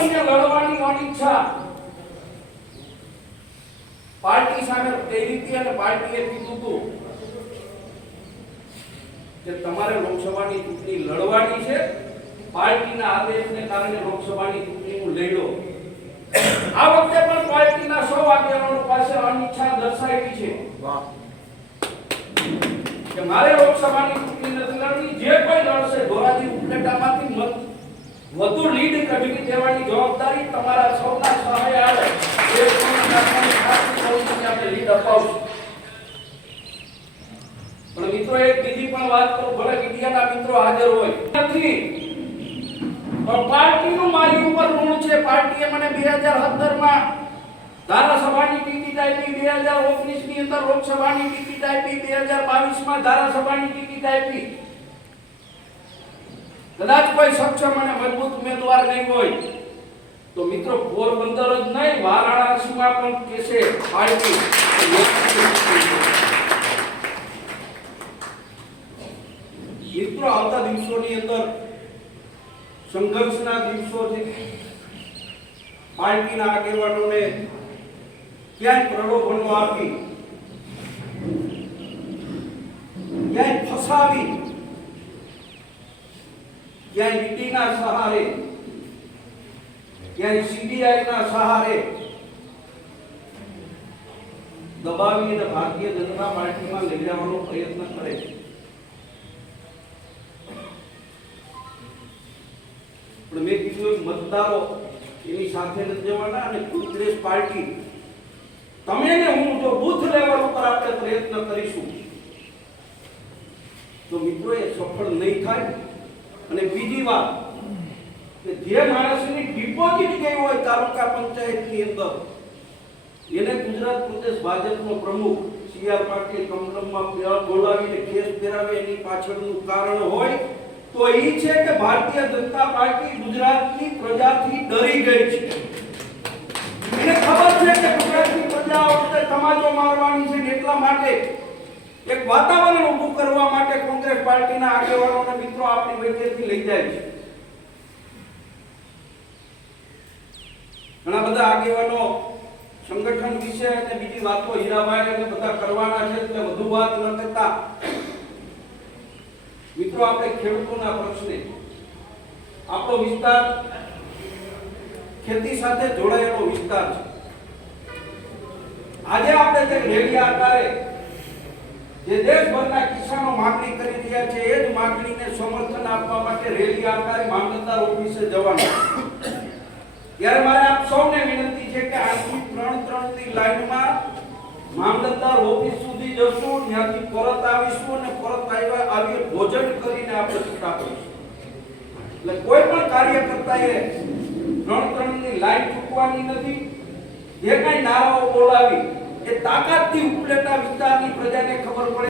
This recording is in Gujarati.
પાર્ટીને લડવાની અનિચ્છા પાર્ટી સામે પ્રેરિત અને પાર્ટીએ કીધું હતું કે તમારે લોકસભાની ચૂંટણી લડવાની છે પાર્ટીના આદેશને કારણે લોકસભાની ચૂંટણીનું લડ્યો આ વખતે પણ પાર્ટીના સૌ આગેવાનો પાસે અનિચ્છા દર્શાવી છે કે મારે લોકસભાની ચૂંટણી નથી લડવી જે કોઈ લડશે ધોરાજી ઉપલેટામાંથી મત વધુ લીડ કઢવી દેવાની જવાબદારી તમારા સૌના સામે આવે. એ આપણે લીડ અપાવશું. પણ મિત્રો, એક બીજી પણ વાત કરું. ભલે મીડિયાના મિત્રો હાજર હોય. નથી. પણ પાર્ટીનું મારી ઉપર ઋણ છે. પાર્ટીએ મને 2017 માં ધારાસભાની ટિકિટ આપી 2019 ની અંદર લોકસભાની ટિકિટ આપી 2022 માં ધારાસભાની ટિકિટ આપી. કદાચ કોઈ સક્ષમ અને મજબૂત ઉમેદવાર નહીં હોય, તો મિત્રો પોરબંદર જ નહીં વારાણસીમાં પણ કેસે પાર્ટી મિત્રો, આવતા દિવસોની અંદર સંઘર્ષના દિવસો છે. પાર્ટીના આગેવાનોને ક્યાંય પ્રલોભનો આપી ક્યાંય ફસાવી ક્યાંય ઈડીના સહારે ક્યાંય સીબીઆઈના સહારે દબાવીને ભારતીય જનતા પાર્ટીમાં લઈ જવાનો પ્રયત્ન કરે છે પણ મેં કીધું મતદારો એની સાથે નથી જવાના અને કોંગ્રેસ પાર્ટી તમે ને હું જો બુથ લેવલ ઉપર આપણે પ્રયત્ન કરીશું, તો મિત્રો એ સફળ નહીં થાય. અને બીજી વાત, કે જે માણસની ડિપોઝિટ ગઈ હોય તાલુકા પંચાયતની અંદર, એને ગુજરાત પ્રદેશ ભાજપનો પ્રમુખ સી આર પાટીલ કમલમમાં બોલાવીને કેસ ફેરાવે, એની પાછળનું કારણ હોય, તો એ છે કે ભારતીય જનતા પાર્ટી ગુજરાતની પ્રજાથી ડરી ગઈ છે. એને ખબર છે કે ગુજરાતની પ્રજા વખતે તમાચો મારવાની છે એટલા માટે એક વાતાવરણ ઊભું કરવા માટે કોંગ્રેસ પાર્ટીના આગેવાનો અને મિત્રો આપણી વચ્ચેથી લઈ જાય છે. ઘણા બધા આગેવાનો સંગઠન વિશે અને બીજી વાતો હીરાભાઈ અને બધા કરવાના છે એટલે વધુ વાત ન કરતા. મિત્રો, આપણે ખેડૂતોના પ્રશ્ને. આપણો વિસ્તાર ખેતી સાથે જોડાયેલો વિસ્તાર છે. આજે આપણે જે રેલી આકારે જે દેશભરના કિસાનો માંગણી કરી રહ્યા છે, એ જ માંગણીને સમર્થન આપવા માટે રેલી આકારી મામલતદાર ઓફિસે જવાનું ત્યારે મારે આપ સૌને વિનંતી છે કે આજથી ત્રણ ત્રણની લાઈનમાં મામલતદાર ઓફિસ સુધી જશું, ત્યાંથી પરત આવીશું અને પરત આવ્યા આવી ભોજન કરીને આપણે છૂટા કરીશું એટલે કોઈ પણ કાર્યકર્તાએ ત્રણ ત્રણની લાઈન ચૂકવાની નથી. જે કઈ નારાઓ બોલાવી એ તાકાતથી ઉપલેટા વિસ્તારની પ્રજાને ખબર પડે